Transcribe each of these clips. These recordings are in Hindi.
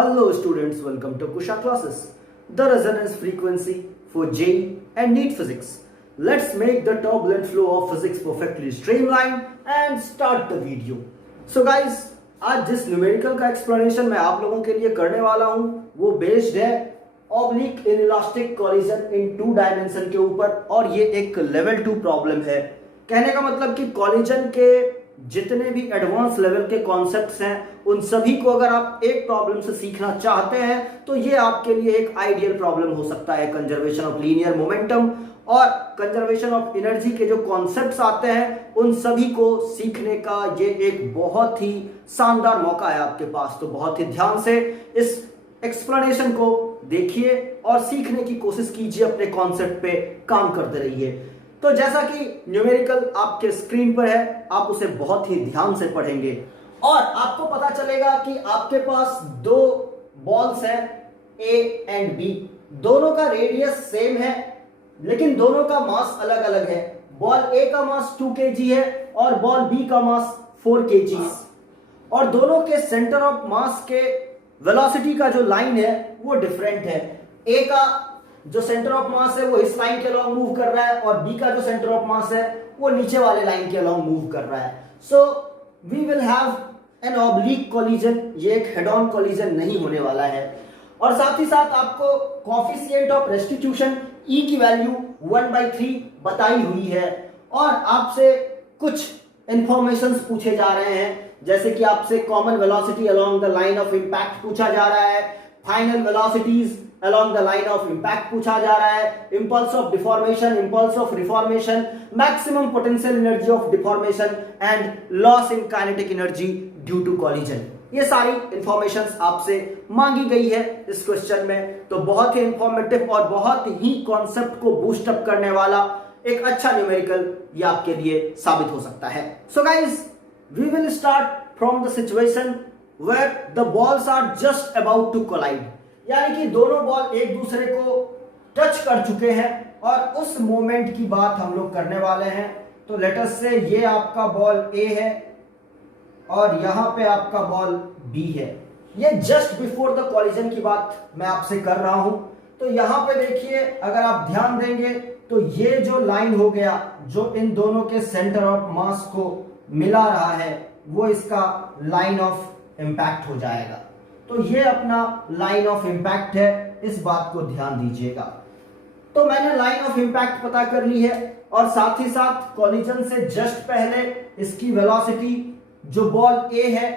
Hello students, welcome to Kusha classes. The resonance frequency for JEE and NEET physics. Let's make the turbulent flow of physics perfectly streamlined and start the video. So guys, आज जिस न्यूमेरिकल का एक्सप्लेनेशन मैं आप लोगों के लिए करने वाला हूं वो बेस्ड है oblique inelastic collision in two dimension के ऊपर और ये एक लेवल 2 प्रॉब्लम है। कहने का मतलब कि कोलिजन के जितने भी एडवांस लेवल के कॉन्सेप्ट्स हैं उन सभी को अगर आप एक प्रॉब्लम से सीखना चाहते हैं तो ये आपके लिए एक आइडियल प्रॉब्लम हो सकता है। कंजर्वेशन ऑफ लीनियर मोमेंटम और कंजर्वेशन ऑफ एनर्जी के जो कॉन्सेप्ट्स आते हैं उन सभी को सीखने का ये एक बहुत ही शानदार मौका है आपके पास। तो बहुत ही ध्यान से इस एक्सप्लेनेशन को देखिए और सीखने की कोशिश कीजिए, अपने कॉन्सेप्ट पे काम करते रहिए। तो जैसा कि न्यूमेरिकल आपके स्क्रीन पर है, आप उसे बहुत ही ध्यान से पढ़ेंगे और आपको पता चलेगा कि आपके पास दो बॉल्स हैं ए एंड बी। दोनों का रेडियस सेम है लेकिन दोनों का मास अलग अलग है। बॉल ए का मास 2 kg है और बॉल बी का मास 4 kg है और दोनों के सेंटर ऑफ मास के वेलोसिटी का जो लाइन है वो डिफरेंट है। ए का जो सेंटर ऑफ मास है वो इस लाइन के अलोंग मूव कर रहा है और बी का जो सेंटर ऑफ मास है वो नीचे वाले लाइन के अलोंग मूव कर रहा है। So we will have an oblique collision. ये एक हेड ऑन कोलिजन नहीं होने वाला है। और साथ ही साथ आपको कोएफिशिएंट ऑफ रेस्टिट्यूशन ई की वैल्यू 1/3 बताई हुई है और आपसे कुछ इंफॉर्मेशंस पूछे जा रहे हैं, जैसे कि आपसे common velocity along the line of impact पूछा जा रहा है, final velocities along the line of impact पूछा जा रहा है, impulse of deformation, impulse of reformation, maximum potential energy of deformation and loss in kinetic energy due to collision। ये सारी इंफॉर्मेशंस आपसे मांगी गई है इस क्वेश्चन में। तो बहुत ही इंफॉर्मेटिव और बहुत ही कॉन्सेप्ट को बूस्ट अप करने वाला एक अच्छा न्यूमेरिकल ये आपके लिए साबित हो सकता है। So guys, we will start from the situation where the balls are just about to collide, यानी कि दोनों बॉल एक दूसरे को टच कर चुके हैं और उस मोमेंट की बात हम लोग करने वाले हैं। तो लेट अस से ये आपका बॉल ए है और यहां पे आपका बॉल बी है। ये जस्ट बिफोर द कॉलिजन की बात मैं आपसे कर रहा हूं। तो यहां पे देखिए, अगर आप ध्यान देंगे तो ये जो लाइन हो गया जो इन दोनों के सेंटर ऑफ मास को मिला रहा है वो इसका लाइन ऑफ इम्पैक्ट हो जाएगा। तो ये अपना लाइन ऑफ इम्पैक्ट है, इस बात को ध्यान दीजिएगा। तो मैंने लाइन ऑफ इम्पैक्ट पता कर ली है और साथ ही साथ कॉलिजन से जस्ट पहले इसकी वेलोसिटी जो बॉल ए है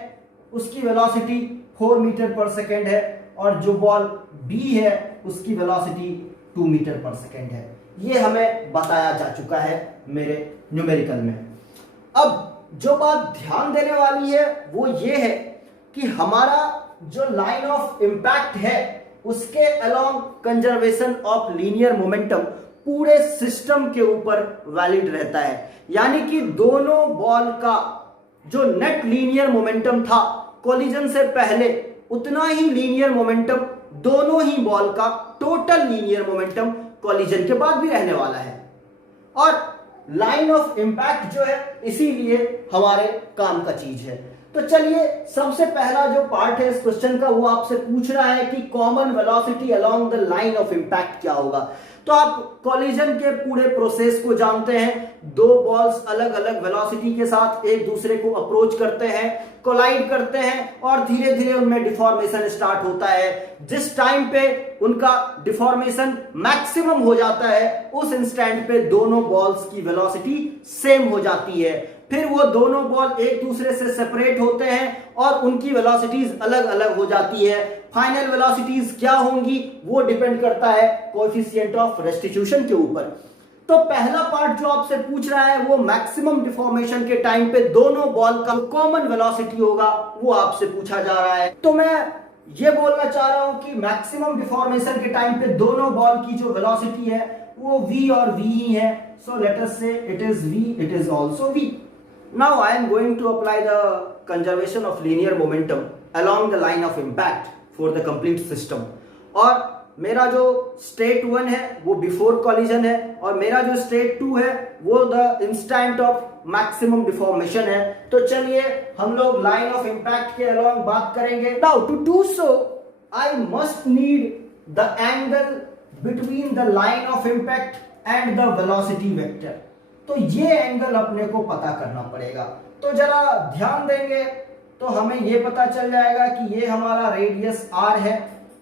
उसकी वेलोसिटी 4 मीटर पर सेकेंड है और जो बॉल बी है उसकी वेलोसिटी 2 मीटर पर सेकेंड है। ये हमें बताया जा चुका है मेरे न्यूमेरिकल में। अब जो बात ध्यान देने वाली है वो ये है कि हमारा जो लाइन ऑफ इम्पैक्ट है उसके along conservation of linear momentum पूरे सिस्टम के ऊपर वैलिड रहता है। यानी कि दोनों बॉल का जो नेट लीनियर मोमेंटम था कोलिजन से पहले उतना ही लीनियर मोमेंटम दोनों ही बॉल का टोटल लीनियर मोमेंटम कोलिजन के बाद भी रहने वाला है। और लाइन ऑफ इम्पैक्ट जो है इसीलिए हमारे काम का चीज है। तो चलिए, सबसे पहला जो पार्ट है इस क्वेश्चन का वो आपसे पूछ रहा है कि common velocity along the line of impact क्या होगा। तो आप कॉलिजन के पूरे प्रोसेस को जानते हैं। दो बॉल्स अलग अलग वेलोसिटी के साथ एक दूसरे को अप्रोच करते हैं, कोलाइड करते हैं और धीरे धीरे उनमें डिफॉर्मेशन स्टार्ट होता है। जिस टाइम पे उनका डिफॉर्मेशन मैक्सिमम हो जाता है उस इंस्टेंट पे दोनों बॉल्स की वेलोसिटी सेम हो जाती है। फिर वो दोनों बॉल एक दूसरे से सेपरेट होते हैं और उनकी वेलोसिटीज अलग अलग हो जाती है। फाइनल वेलोसिटीज क्या होंगी वो डिपेंड करता है कोएफिशिएंट ऑफ रेस्टिट्यूशन के ऊपर। तो पहला पार्ट जो आपसे पूछ रहा है वो मैक्सिमम डिफॉर्मेशन के टाइम पे दोनों बॉल का कॉमन वेलोसिटी होगा वो आपसे पूछा जा रहा है। तो मैं ये बोलना चाह रहा हूं कि मैक्सिमम डिफॉर्मेशन के टाइम पे दोनों बॉल की जो वेलोसिटी है वो v और v ही है। सो लेट अस से it is v, it is also v। Now I am going to apply the conservation of linear momentum along the line of impact for the complete system। और मेरा जो स्टेट 1 है वो बिफोर कॉलिजन है और मेरा जो स्टेट 2 है वो the instant of maximum deformation है। तो चलिए हम लोग लाइन ऑफ इम्पैक्ट के अलोंग बात करेंगे। Now to do so I must need the angle between the line of impact and the velocity vector. तो ये एंगल अपने को पता करना पड़ेगा। तो जरा ध्यान देंगे तो हमें ये पता चल जाएगा कि ये हमारा रेडियस r है,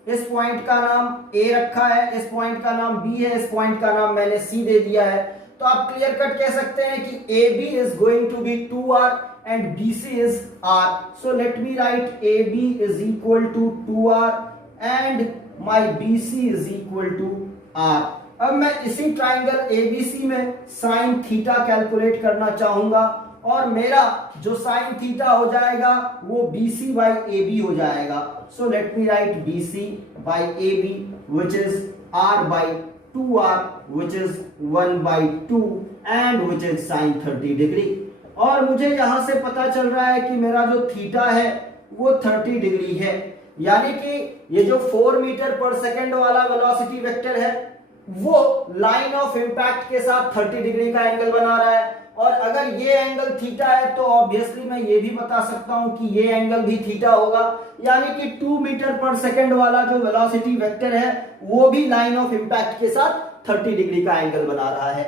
इस पॉइंट का नाम a रखा है, इस पॉइंट का नाम b है, इस पॉइंट का नाम मैंने c दे दिया है। तो आप क्लियर कट कह सकते हैं कि AB is going to be 2r and BC is r. So let me write AB is equal to 2r and my BC is equal to r. अब मैं इसी ट्राइंगल ABC में साइन थीटा कैलकुलेट करना चाहूंगा और मेरा जो साइन थीटा हो जाएगा वो BC by AB हो जाएगा। So let me write BC by AB which is r by 2r which is 1 by 2 and which is sin 30 degree. और मुझे यहां से पता चल रहा है कि मेरा जो थीटा है वो 30 डिग्री है, यानी कि ये जो 4 मीटर पर सेकंड वाला वेलोसिटी वेक्टर है वो लाइन ऑफ इंपैक्ट के साथ 30 डिग्री का एंगल बना रहा है। और अगर ये एंगल थीटा है तो ऑब्वियसली मैं ये भी बता सकता हूं कि ये एंगल भी थीटा होगा, यानी कि 2 मीटर पर सेकंड वाला जो वेलोसिटी वेक्टर है वो भी लाइन ऑफ इंपैक्ट के साथ 30 डिग्री का एंगल बना रहा है।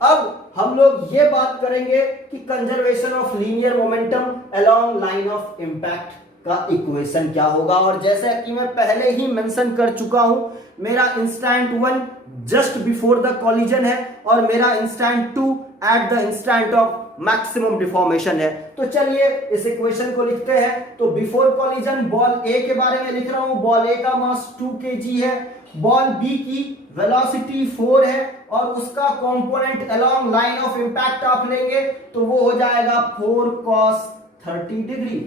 अब हम लोग ये बात करेंगे कि conservation of linear momentum along line of impact का इक्वेशन क्या होगा। और जैसा कि मैं पहले ही मेंशन कर चुका हूं, मेरा instant 1 just before the collision है और मेरा instant 2 eight the instant of maximum deformation है। तो चलिए इस इक्वेशन को लिखते हैं। तो बिफोर कॉलिजन बॉल ए के बारे में लिख रहा हूं, बॉल ए का मास 2 kg है, बॉल बी की वेलोसिटी 4 है और उसका component along line of impact आप लेंगे तो वो हो जाएगा 4 cos 30 डिग्री।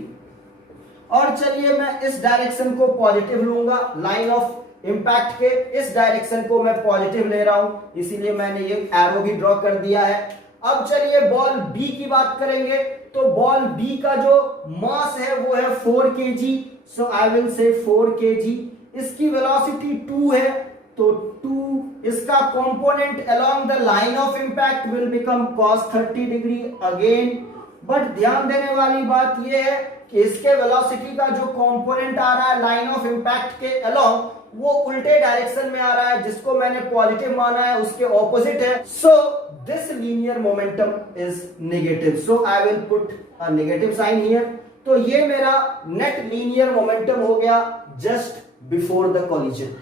और चलिए मैं इस डायरेक्शन को पॉजिटिव लूंगा, लाइन ऑफ इंपैक्ट के इस डायरेक्शन को मैं पॉजिटिव ले रहा हूं, इसीलिए मैंने ये एरो भी ड्रॉ कर दिया है। अब चलिए बॉल बी की बात करेंगे। तो बॉल बी का जो मास है वो है 4 kg, सो आई विल से 4 kg। इसकी वेलोसिटी 2 है तो 2, इसका component along the line of impact will become cos 30 degree again. But ध्यान देने वाली बात ये है कि इसके वेलोसिटी का जो कंपोनेंट आ रहा है लाइन ऑफ इंपैक्ट के अलोंग वो उल्टे डायरेक्शन में आ रहा है, जिसको मैंने पॉजिटिव माना है उसके ऑपोजिट है। So this linear momentum is negative, so I will put a negative sign here. तो ये मेरा नेट लीनियर मोमेंटम हो गया just before the collision.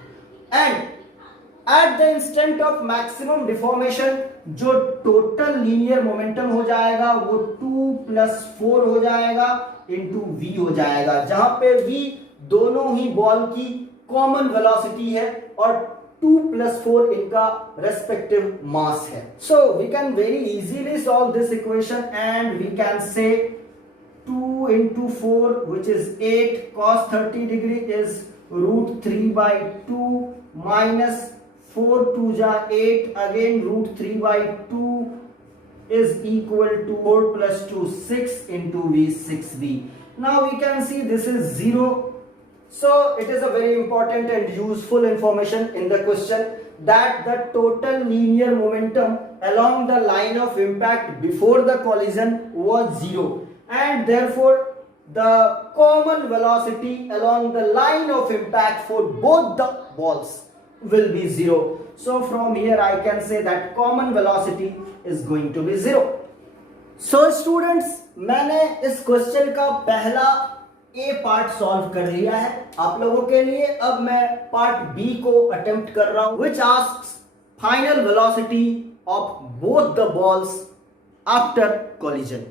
And at the instant of maximum deformation जो टोटल लीनियर मोमेंटम हो जाएगा वो 2 + 4 हो जाएगा इंटू v हो जाएगा, जहां पे v दोनों ही बॉल की कॉमन वेलोसिटी है और 2 + 4 इनका रेस्पेक्टिव मास है। So we can very easily solve this equation and we can say 2 × 4 which is 8 cos 30 degree is √3/2 minus 4 2 जा 8 again √3/2 is equal to 4 + 2 6 into v 6v. Now we can see this is 0. So it is a very important and useful information in the question that the total linear momentum along the line of impact before the collision was 0 and therefore the common velocity along the line of impact for both the balls will be 0. So from here I can say that common velocity is going to be 0. So students, मैंने इस क्वेश्चन का पहला ए पार्ट सॉल्व कर लिया है आप लोगों के लिए। अब मैं पार्ट बी को अटेम्प्ट कर रहा हूं, which asks final velocity of both the balls after collision.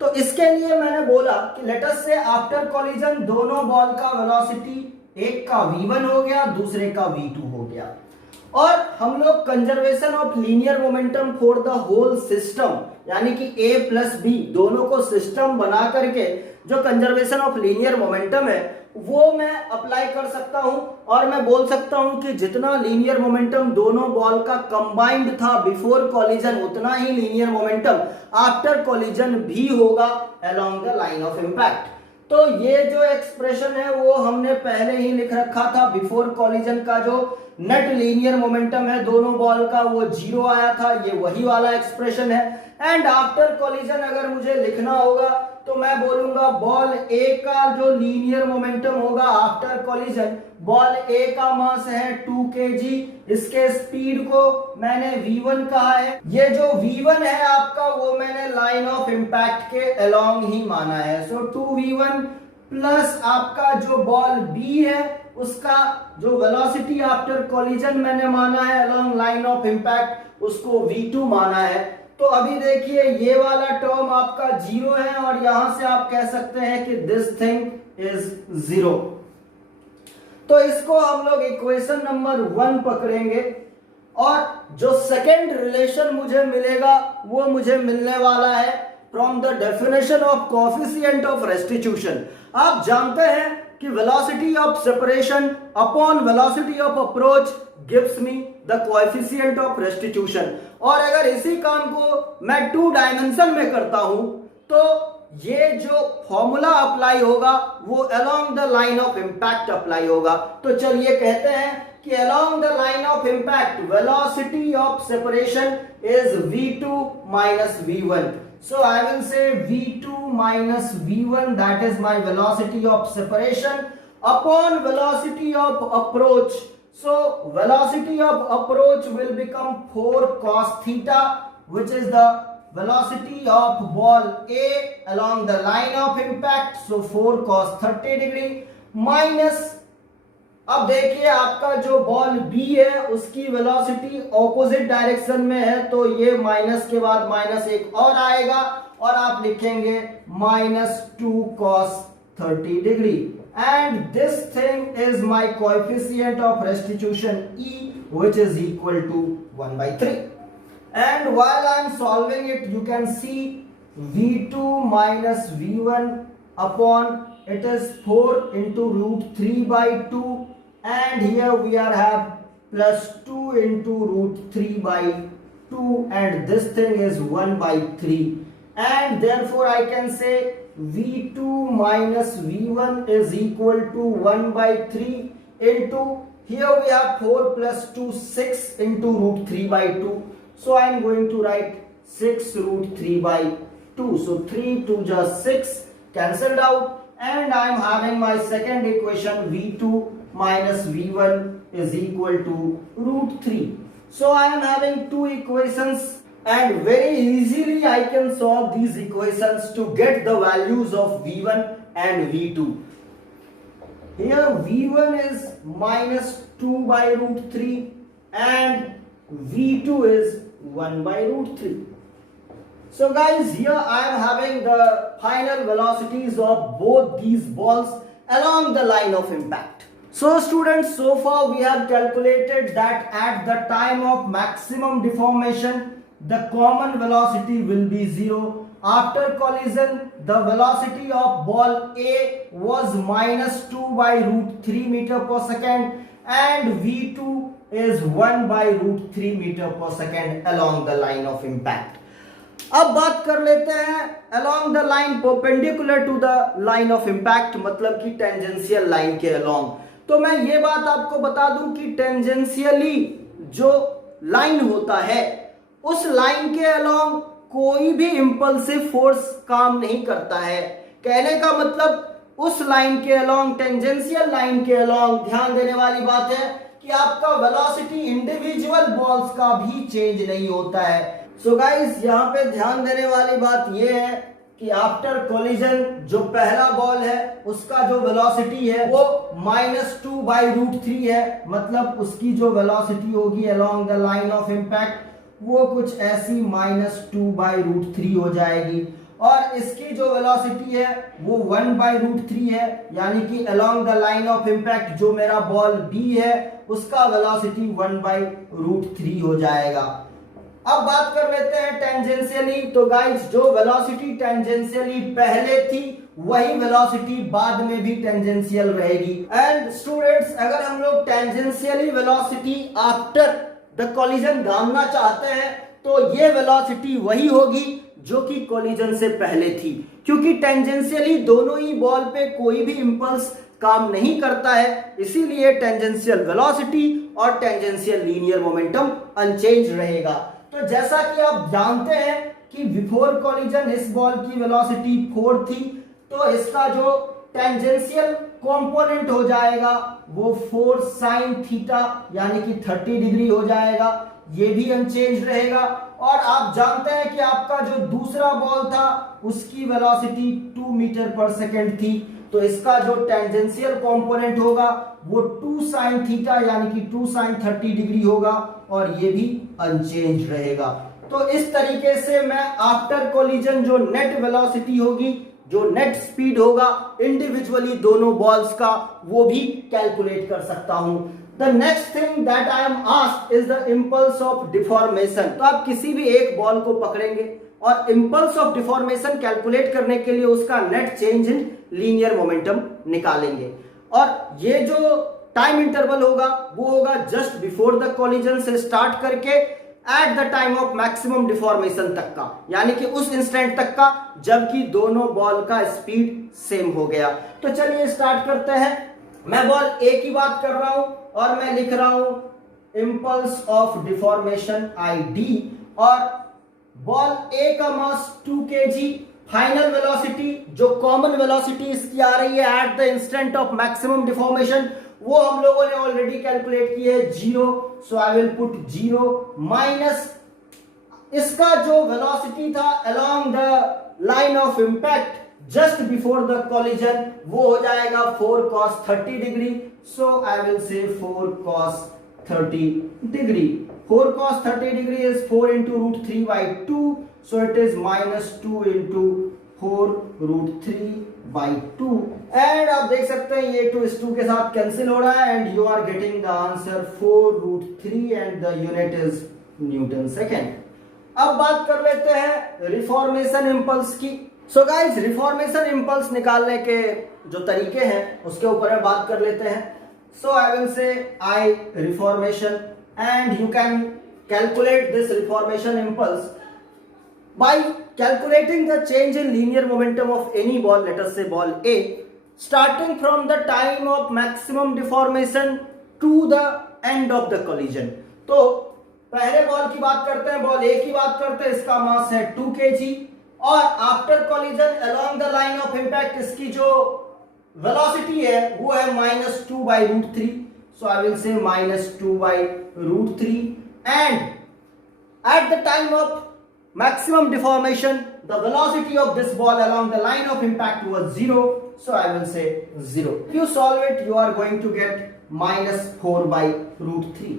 तो इसके लिए मैंने बोला कि लेट अस से आफ्टर कॉलिजन दोनों बॉल का वेलोसिटी, एक का v1 हो गया दूसरे का v2 हो गया, और हम लोग conservation of linear momentum for the whole system यानी कि a + b दोनों को सिस्टम बना करके जो कंजर्वेशन ऑफ लीनियर मोमेंटम है वो मैं अप्लाई कर सकता हूं और मैं बोल सकता हूं कि जितना लीनियर मोमेंटम दोनों बॉल का कंबाइंड था बिफोर कॉलिजन उतना ही लीनियर मोमेंटम आफ्टर कॉलिजन भी होगा along the line of impact. तो ये जो एक्सप्रेशन है वो हमने पहले ही लिख रखा था। बिफोर कॉलिजन का जो नेट लीनियर मोमेंटम है दोनों बॉल का वो 0 आया था, ये वही वाला एक्सप्रेशन है। एंड आफ्टर कोलिजन अगर मुझे लिखना होगा तो मैं बोलूंगा बॉल ए का जो लीनियर मोमेंटम होगा आफ्टर कोलिजन, बॉल ए का मास है 2 kg, इसके स्पीड को मैंने v1 कहा है। ये जो v1 है आपका वो मैंने लाइन ऑफ इंपैक्ट के अलोंग ही माना है। सो 2v1 प्लस आपका जो बॉल बी है उसका जो वेलोसिटी आफ्टर कोलिजन मैंने माना है अलोंग लाइन ऑफ इंपैक्ट, उसको v2 माना है। तो अभी देखिए ये वाला टर्म आपका 0 है और यहां से आप कह सकते हैं कि दिस थिंग इज 0। तो इसको हम लोग इक्वेशन नंबर 1 पकड़ेंगे और जो सेकेंड रिलेशन मुझे मिलेगा वो मुझे मिलने वाला है from the definition of coefficient of restitution. आप जानते हैं कि velocity of separation upon velocity of approach gives me the coefficient of restitution. और अगर इसी काम को मैं 2 डायमेंशन में करता हूं तो ये जो फॉर्मूला अप्लाई होगा वो along the line of impact apply होगा। तो चलिए कहते हैं कि along the line of impact velocity of separation is v2 minus v1. So I will say v2 minus v1, that is my velocity of separation, upon velocity of approach. So velocity of approach will become 4 cos theta, which is the velocity of ball A along the line of impact. So 4 cos 30 degree minus, अब देखिए आपका जो बॉल B है उसकी वेलोसिटी ऑपोजिट डायरेक्शन में है तो ये माइनस के बाद माइनस एक और आएगा और आप लिखेंगे -2 cos 30 degree and this thing is my coefficient of restitution E which is equal to 1/3. And while I am solving it you can see v2 minus v1 upon it is 4 into root 3/2 and here we are have plus 2 into root 3/2 and this thing is 1/3 and therefore I can say v2 minus v1 is equal to 1/3 into here we have 4 plus 2 6 into root 3/2. So I am going to write 6 root 3/2. So 3 2 just 6 cancelled out and I am having my second equation v2 minus v1 is equal to root 3. So I am having 2 equations and very easily I can solve these equations to get the values of v1 and v2. Here v1 is minus 2 by root 3 and v2 is 1 by root 3. So guys, here I am having the final velocities of both these balls along the line of impact. So students, so far we have calculated that at the time of maximum deformation, the common velocity will be 0. After collision, the velocity of ball A was -2 by root 3 meter per second and v2 is 1 by root 3 meter per second along the line of impact. अब बात कर लेते हैं along the line perpendicular to the line of impact, मतलब कि टेंजेंशियल लाइन के along। तो मैं ये बात आपको बता दूं कि टेंजेंशियली जो लाइन होता है उस लाइन के along कोई भी इंपल्सिव फोर्स काम नहीं करता है। कहने का मतलब उस लाइन के along, टेंजेंशियल लाइन के along ध्यान देने वाली बात है कि आपका वेलोसिटी इंडिविजुअल बॉल्स का भी चेंज नहीं होता है। सो गाइस, यहाँ पे ध्यान देने वाली बात यह है कि आफ्टर कोलिजन जो पहला बॉल है उसका जो वेलोसिटी है वो -2 बाई रूट 3 है, मतलब उसकी जो वेलोसिटी होगी along the line of impact वो कुछ ऐसी -2 बाई रूट 3 हो जाएगी और इसकी जो वेलोसिटी है वो 1 बाई रूट 3 है, यानी कि along the line of impact जो मेरा बॉल बी है उसका वेलोसिटी 1 बाई रूट 3 हो जाएगा। अब बात कर लेते हैं टेंजेंशियली। तो गाइस, जो वेलोसिटी टेंजेंशियली पहले थी वही वेलोसिटी बाद में भी टेंजेंशियल रहेगी। एंड स्टूडेंट्स, अगर हम लोग tangentially velocity after the collision जानना चाहते हैं तो ये वेलोसिटी वही होगी जो कि कोलिजन से पहले थी, क्योंकि टेंजेंशियली दोनों ही बॉल पे कोई भी इंपल्स काम नहीं करता है, इसीलिए टेंजेंशियल वेलोसिटी और टेंजेंशियल लीनियर मोमेंटम अनचेंज रहेगा। तो जैसा कि आप जानते हैं कि बिफोर कॉलिजन इस बॉल की वेलोसिटी 4 थी, तो इसका जो टेंजेंशियल कंपोनेंट हो जाएगा वो 4 साइन थीटा यानी कि 30 डिग्री हो जाएगा, ये भी अनचेंज रहेगा। और आप जानते हैं कि आपका जो दूसरा बॉल था उसकी वेलोसिटी 2 मीटर पर सेकेंड थी, तो इसका जो टेंजेंशियल कंपोनेंट होगा वो 2 साइन थीटा यानी कि 2 साइन 30 डिग्री होगा और ये भी अनचेंज रहेगा। तो इस तरीके से मैं आफ्टर कोलिजन जो नेट वेलोसिटी होगी, जो नेट स्पीड होगा इंडिविजुअली दोनों बॉल्स का, वो भी कैलकुलेट कर सकता हूं। The next thing that I am asked is the impulse of deformation. तो आप किसी भी एक बॉल को पकड़ेंगे और इंपल्स ऑफ डिफॉर्मेशन कैलकुलेट करने के लिए उसका net change in linear momentum निकालेंगे, और ये जो टाइम इंटरवल होगा वो होगा जस्ट बिफोर द कोलिजन से स्टार्ट करके at the time of maximum deformation तक का, यानी कि उस इंस्टेंट तक का जबकि दोनों बॉल का स्पीड सेम हो गया। तो चलिए स्टार्ट करते हैं। मैं बॉल ए की बात कर रहा हूं और मैं लिख रहा हूं इंपल्स ऑफ डिफॉर्मेशन ID, और बॉल ए का मास 2 kg, फाइनल वेलोसिटी जो कॉमन वेलोसिटी इसकी आ रही है eight the instant of maximum deformation, वो हम लोगों ने ऑलरेडी कैलकुलेट की है 0, सो आई विल पुट 0 माइनस इसका जो वेलोसिटी था along the line of impact just before the collision, वो हो जाएगा 4 cos 30 degree, so I will से 4 cos 30 degree. 4 cos 30 degree is 4 into root 3 by 2, so it is minus 2 into 4 root 3 by 2, and आप देख सकते हैं ये 2 इस 2 के साथ कैंसिल हो रहा है and you are getting the answer 4 root 3 and the unit is Newton second। अब बात कर लेते हैं रिफॉर्मेशन इंपल्स की। सो गाइस, रिफॉर्मेशन इंपल्स निकालने के जो तरीके हैं उसके ऊपर हम बात कर लेते हैं। So I will say I reformation and you can calculate this reformation impulse by calculating the change in linear momentum of any ball, let us say ball A, starting from the time of maximum deformation to the end of the collision। तो पहले बॉल की बात करते हैं, बॉल A की बात करते हैं, इसका मास है 2 kg, और after collision along the line of impact इसकी जो वेलोसिटी है वो है -2 by root 3, so I will say -2 by root 3, and at the time of maximum deformation the velocity of this ball along the line of impact was 0, so I will say 0। if you solve it you are going to get -4 by root 3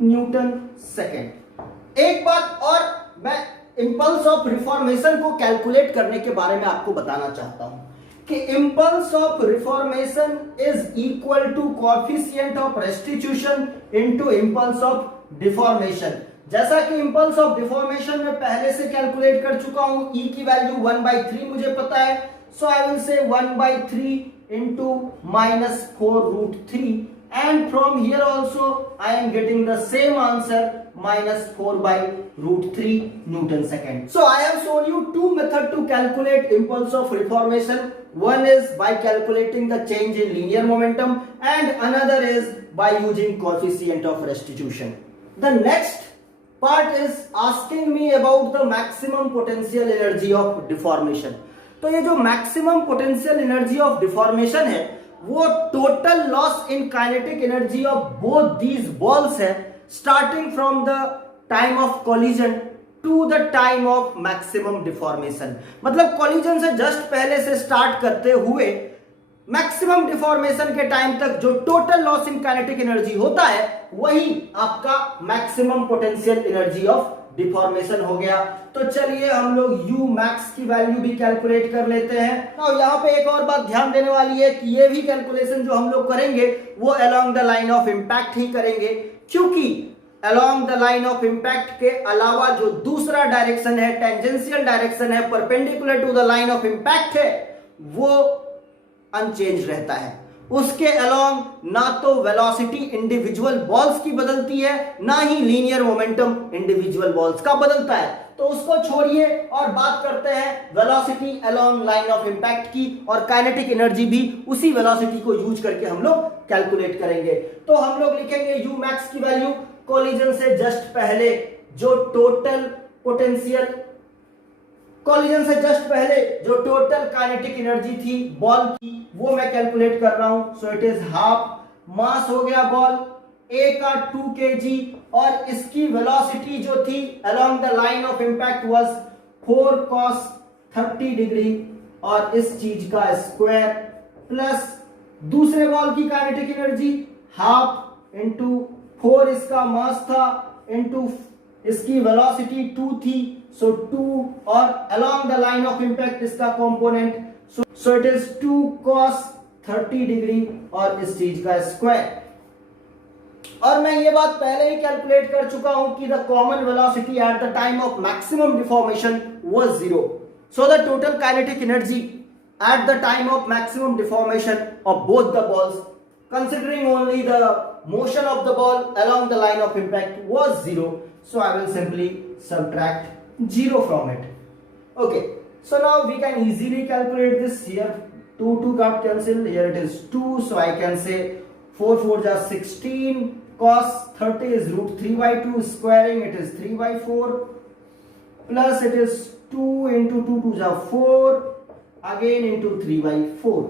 Newton second। एक बात और मैं इंपल्स ऑफ रिफॉर्मेशन को कैलकुलेट करने के बारे में आपको बताना चाहता हूं कि impulse of reformation is equal to coefficient of restitution into impulse of deformation. जैसा कि इंपल्स ऑफ डिफॉर्मेशन में पहले से कैलकुलेट कर चुका हूं, ई की वैल्यू 1/3 मुझे पता है, सो आई विल से 1/3 into -4 root 3, and from here also I am getting the same answer -4 by root 3 Newton second। So I have shown you two methods to calculate impulse of reformation. One is by calculating the change in linear momentum and another is by using coefficient of restitution। The next part is asking me about the maximum potential energy of deformation। तो ये जो maximum potential energy of deformation है वो total loss in kinetic energy of both these balls है starting from the time of collision to the time of maximum deformation. मतलब कोलिजन से जस्ट पहले से स्टार्ट करते हुए मैक्सिमम डिफॉर्मेशन के टाइम तक जो total loss in kinetic energy होता है वही आपका maximum potential energy of deformation हो गया। तो चलिए हम लोग U max की वैल्यू भी कैलकुलेट कर लेते हैं। और यहाँ पे एक और बात ध्यान देने वाली है कि ये भी कैलकुलेशन जो हम लोग करेंगे वो along the line of impact ही करेंगे, क्योंकि along the line of impact के अलावा जो दूसरा डायरेक्शन है, टेंजेंशियल डायरेक्शन है, perpendicular to the line of impact है, वो अनचेंज रहता है। उसके अलोंग ना तो वेलोसिटी इंडिविजुअल बॉल्स की बदलती है, ना ही लीनियर मोमेंटम इंडिविजुअल बॉल्स का बदलता है। तो उसको छोड़िए और बात करते हैं velocity along line of impact की, और काइनेटिक एनर्जी भी उसी वेलोसिटी को यूज करके हम लोग कैलकुलेट करेंगे। तो हम लोग लिखेंगे U max की वैल्यू कोलिजन से जस्ट पहले जो टोटल पोटेंशियल कॉलिजन से जस्ट पहले जो टोटल काइनेटिक एनर्जी थी बॉल की वो मैं कैलकुलेट कर रहा हूं. So it is half. Mass हो गया बॉल ए का 2 kg और इसकी वेलोसिटी जो थी along the line of impact was 4 cos 30 degree और इस चीज का स्क्वायर प्लस दूसरे बॉल की काइनेटिक एनर्जी हाफ इंटू 4 इसका मास था इंटू इसकी वेलोसिटी 2 थी. सो 2 और along the line of impact इसका component. So it is 2 cos 30 degree और इस चीज का स्क्वायर. और मैं ये बात पहले ही कैलकुलेट कर चुका हूं कि the common velocity at the time of maximum deformation was 0. So the total kinetic energy at the time of maximum deformation of both the balls considering only the motion of the ball along the line of impact was 0. So I will simply subtract 0 from it. Okay, so now we can easily calculate this. Here 2 got cancelled, here it is 2, so I can say 4 4 is 16, cos 30 is root 3 by 2, squaring it is 3 by 4, plus it is 2 into 2 2 is 4, again into 3 by 4.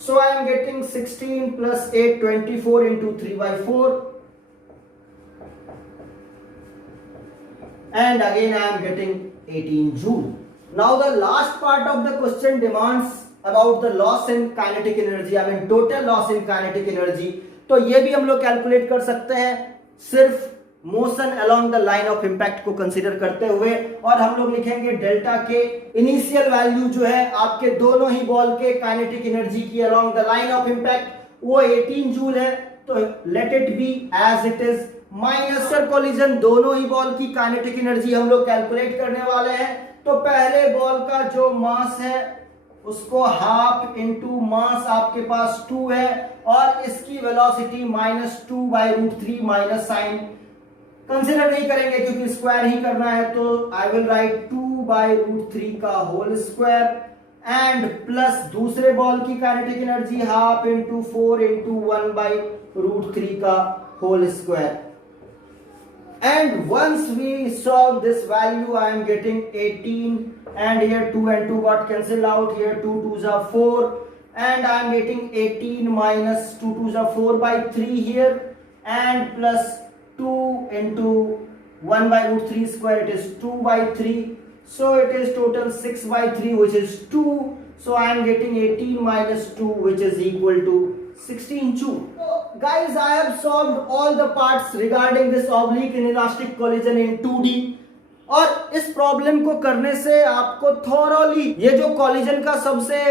So I am getting 16 plus 8 24 into 3 by 4 and again I am getting 18 joule. Now the last part of the question demands about the loss in kinetic energy, I mean total loss in kinetic energy. तो ये भी हम लोग कैलकुलेट कर सकते हैं सिर्फ motion along the line of impact को कंसीडर करते हुए. और हम लोग लिखेंगे डेल्टा के इनिशियल वैल्यू जो है आपके दोनों ही बॉल के काइनेटिक एनर्जी की along the line of impact वो 18 जूल है. तो let it be as it is. Minus collision दोनों ही बॉल की काइनेटिक एनर्जी हम लोग कैलकुलेट करने वाले हैं. तो पहले बॉल का जो मास है उसको हाफ इंटू मास आपके पास 2 है और इसकी velocity -2 by root 3 minus sign consider नहीं करेंगे क्योंकि स्क्वायर ही करना है. तो I will write 2 by root 3 का होल स्क्वायर एंड प्लस दूसरे बॉल की kinetic energy half into 4 into 1 by root 3 का whole square. And once we solve this value, I am getting 18 and here 2 and 2 got cancelled out. Here 2 2s are 4 and I am getting 18 minus 2 2s are 4 by 3 here and plus 2 into 1 by root 3 square, it is 2 by 3. So it is total 6 by 3 which is 2. So I am getting 18 minus 2 which is equal to 16 joule. Guys, I have solved all the parts regarding this oblique inelastic collision in 2D. और इस प्रॉब्लम को करने से आपको थॉरोली ये जो कॉलिजन का सबसे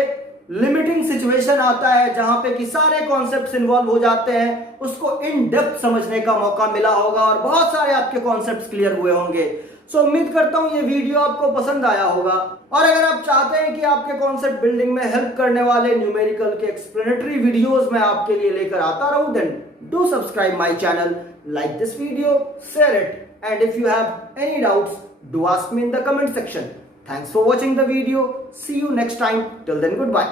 लिमिटिंग सिचुएशन आता है जहां पे कि सारे कॉन्सेप्ट्स इन्वॉल्व हो जाते हैं उसको इन डेप्थ समझने का मौका मिला होगा और बहुत सारे आपके कॉन्सेप्ट्स क्लियर हुए होंगे. सो उम्मीद करता हूं ये वीडियो आपको पसंद आया होगा. और अगर आप चाहते हैं कि आपके कॉन्सेप्ट बिल्डिंग में हेल्प करने वाले न्यूमेरिकल के एक्सप्लेनेटरी वीडियोस मैं आपके लिए लेकर आता रहूं, then do subscribe my channel, like this video, share it, and if you have any doubts do ask me in the comment section. Thanks for watching the video. See you next time. Till then, goodbye.